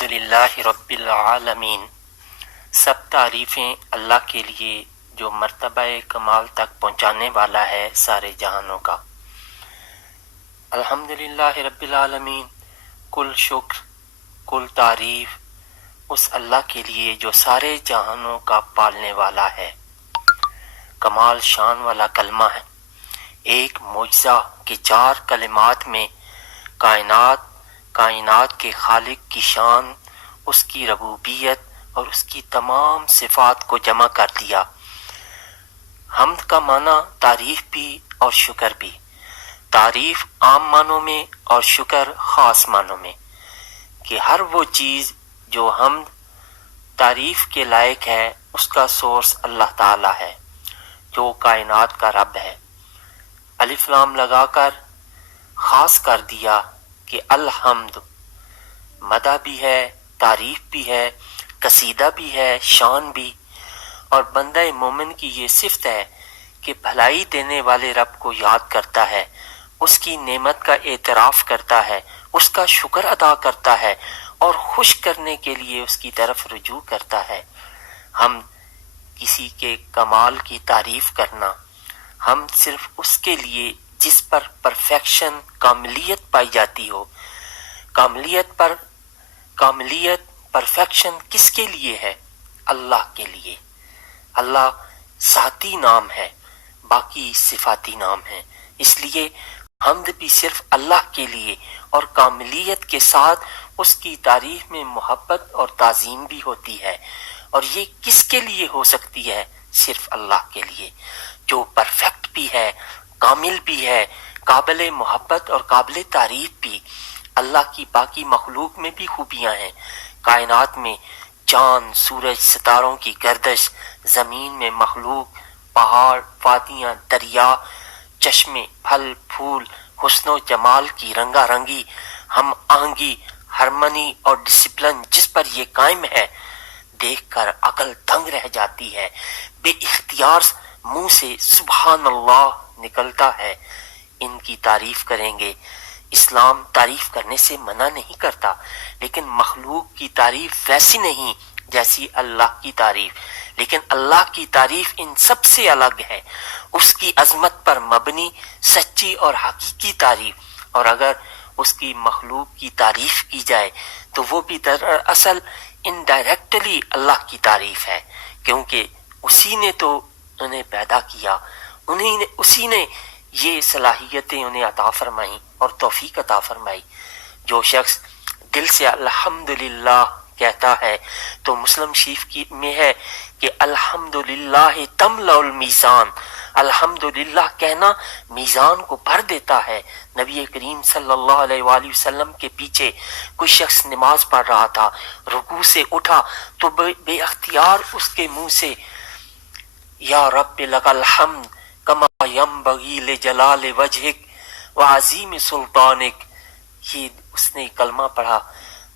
الحمدللہ رب العالمین، سب تعریفیں اللہ کے لیے جو مرتبہ کمال تک پہنچانے والا ہے سارے جہانوں کا۔ الحمدللہ رب العالمین، کل شکر کل تعریف اس اللہ کے لیے جو سارے جہانوں کا پالنے والا ہے۔ کمال شان والا کلمہ ہے، ایک معجزہ کہ 4 کلمات میں کائنات کے خالق کی شان، اس کی ربوبیت اور اس کی تمام صفات کو جمع کر دیا۔ حمد کا معنی تعریف بھی اور شکر بھی، تعریف عام معنوں میں اور شکر خاص معنوں میں، کہ ہر وہ چیز جو حمد تعریف کے لائق ہے اس کا سورس اللہ تعالی ہے جو کائنات کا رب ہے۔ الف لام لگا کر خاص کر دیا کہ الحمد مدح بھی ہے، تعریف بھی ہے، قصیدہ بھی ہے، شان بھی، اور بندہ مومن کی یہ صفت ہے کہ بھلائی دینے والے رب کو یاد کرتا ہے، اس کی نعمت کا اعتراف کرتا ہے، اس کا شکر ادا کرتا ہے اور خوش کرنے کے لیے اس کی طرف رجوع کرتا ہے۔ ہم کسی کے کمال کی تعریف کرنا، ہم صرف اس کے لیے جس پر پرفیکشن کاملیت پائی جاتی ہو۔ کاملیت پرفیکشن کس کے لیے ہے؟ اللہ کے لیے۔ اللہ ذاتی نام ہے، باقی صفاتی نام ہے، اس لیے حمد بھی صرف اللہ کے لیے اور کاملیت کے ساتھ اس کی تعریف میں محبت اور تعظیم بھی ہوتی ہے۔ اور یہ کس کے لیے ہو سکتی ہے؟ صرف اللہ کے لیے جو پرفیکٹ بھی ہے، کامل بھی ہے، قابل محبت اور قابل تعریف بھی۔ اللہ کی باقی مخلوق میں بھی خوبیاں ہیں، کائنات میں چاند، سورج، ستاروں کی گردش، زمین میں مخلوق، پہاڑ، وادیاں، دریا، چشمے، پھل پھول، حسن و جمال کی رنگا رنگی، ہم آہنگی، ہارمنی اور ڈسپلن جس پر یہ قائم ہے، دیکھ کر عقل دنگ رہ جاتی ہے۔ بے اختیار منہ سے سبحان اللہ نکلتا ہے۔ ان کی تعریف کریں گے۔ اسلام تعریف کرنے سے منع نہیں کرتا، لیکن مخلوق کی تعریف ویسی نہیں جیسی اللہ کی تعریف، لیکن اللہ کی تعریف ان سب سے الگ ہے، اس کی عظمت پر مبنی سچی اور حقیقی تعریف۔ اور اگر اس کی مخلوق کی تعریف کی جائے تو وہ بھی دراصل انڈائریکٹلی اللہ کی تعریف ہے، کیونکہ اسی نے تو انہیں پیدا کیا، اسی نے یہ صلاحیتیں انہیں عطا فرمائیں اور توفیق عطا فرمائی۔ جو شخص دل سے الحمدللہ کہتا ہے تو مسلم شریف میں ہے کہ الحمدللہ تملأ المیزان، الحمدللہ کہنا میزان کو بھر دیتا ہے۔ نبی کریم صلی اللہ علیہ وآلہ وسلم کے پیچھے کوئی شخص نماز پڑھ رہا تھا، رکوع سے اٹھا تو بے اختیار اس کے منہ سے یا رب لک الحمد کما ینبغی لجلال وجہک وعظیم سلطانک، یہ اس نے کلمہ پڑھا۔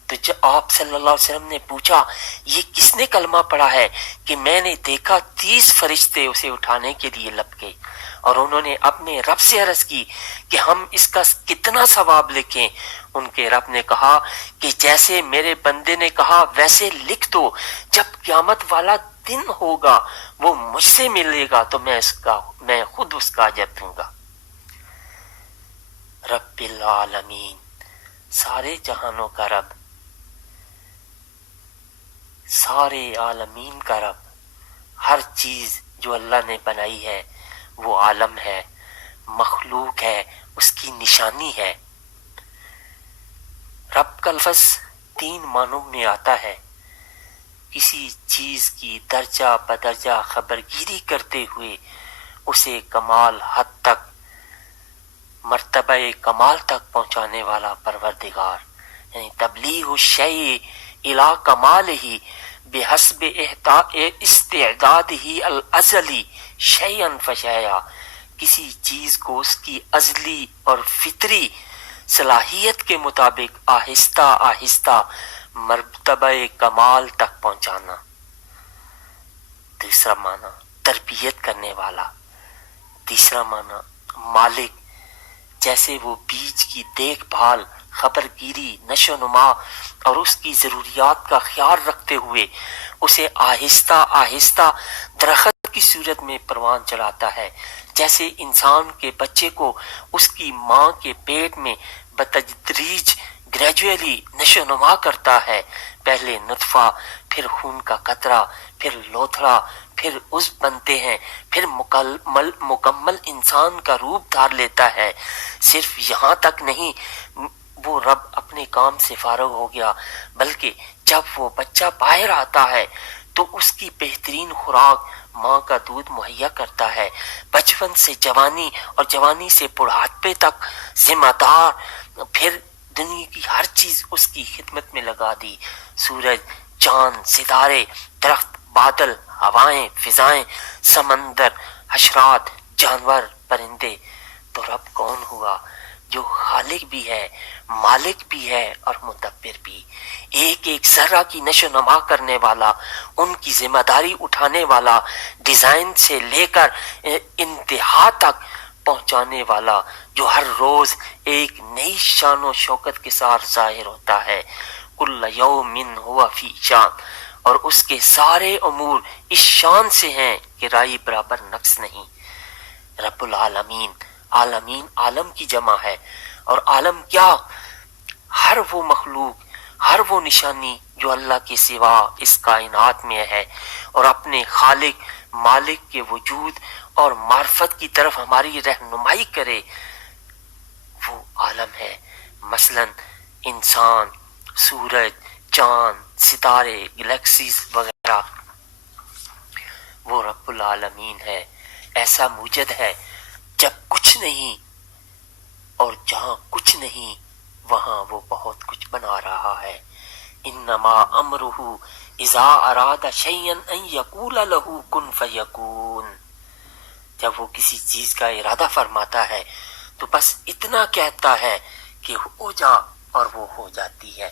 تو جب آپ صلی اللہ علیہ وسلم نے پوچھا یہ کس نے کلمہ پڑھا ہے، کہ میں نے دیکھا 30 فرشتے اسے اٹھانے کے لیے لپکے، اور انہوں نے اپنے رب سے عرض کی کہ ہم اس کا کتنا ثواب لکھیں۔ ان کے رب نے کہا کہ جیسے میرے بندے نے کہا ویسے لکھ دو، جب قیامت والا دن ہوگا وہ مجھ سے ملے گا تو میں خود اس کا اجر دوں گا۔ رب العالمین، سارے جہانوں کا رب، سارے عالمین کا رب، ہر چیز جو اللہ نے بنائی ہے وہ عالم ہے، مخلوق ہے، اس کی نشانی ہے۔ رب کا لفظ 3 معنوں میں آتا ہے، کسی چیز کی درجہ بدرجہ خبرگیری کرتے ہوئے اسے کمال حد تک، مرتبہ کمال تک پہنچانے والا پروردگار، یعنی تبلیغ الشیء الی کمالہ بحسب استعدادہ الازلی شیئا فشیئا، کسی چیز کو اس کی ازلی اور فطری صلاحیت کے مطابق آہستہ آہستہ مرتبہ کمال تک پہنچانا۔ دوسرا معنی تربیت کرنے والا، تیسرا معنی مالک، جیسے وہ بیج کی دیکھ بھال خبرگیری، نشو و نما اور اس کی ضروریات کا خیال رکھتے ہوئے اسے آہستہ آہستہ درخت کی صورت میں پروان چڑھاتا ہے، جیسے انسان کے بچے کو اس کی ماں کے پیٹ میں بتدریج گریجویلی نشو و نما کرتا ہے، پہلے نطفہ، پھر خون کا قطرہ، پھر لوتھڑا، پھر عضو بنتے ہیں، پھر مکمل انسان کا روپ دھار لیتا ہے۔ صرف یہاں تک نہیں وہ رب اپنے کام سے فارغ ہو گیا، بلکہ جب وہ بچہ باہر آتا ہے تو اس کی بہترین خوراک ماں کا دودھ مہیا کرتا ہے۔ بچپن سے جوانی اور جوانی سے بڑھاپے تک ذمہ دار، پھر دنیا کی ہر چیز اس کی خدمت میں لگا دی، سورج، چاند، ستارے، درخت، بادل، ہوائیں، فضائیں، سمندر، حشرات، جانور، پرندے۔ تو رب کون ہوا؟ جو خالق بھی ہے، مالک بھی ہے اور مدبر بھی، ایک ایک ذرہ کی نشو و نما کرنے والا، ان کی ذمہ داری اٹھانے والا، ڈیزائن سے لے کر انتہا تک پہنچانے والا، جو ہر روز ایک نئی شان و شوکت کے ساتھ ظاہر ہوتا ہے۔ کل یوم ہوا فی شان، اور اس کے سارے امور اس شان سے ہیں کہ رائی برابر نقص نہیں۔ رب العالمین، عالمین عالم کی جمع ہے، اور عالم کیا؟ ہر وہ مخلوق، ہر وہ نشانی جو اللہ کے سوا اس کائنات میں ہے اور اپنے خالق مالک کے وجود اور معرفت کی طرف ہماری رہنمائی کرے، وہ عالم ہے۔ مثلا انسان، سورج، چاند، ستارے، گلیکسیز وغیرہ، وہ رب العالمین ہے۔ ایسا موجد ہے جب کچھ نہیں اور جہاں کچھ نہیں وہاں وہ بہت کچھ بنا رہا ہے۔ انما امرہ اذا اراد شیئا ان یقول لہ کن فیکون، جب وہ کسی چیز کا ارادہ فرماتا ہے تو بس اتنا کہتا ہے کہ ہو جا، اور وہ ہو جاتی ہے۔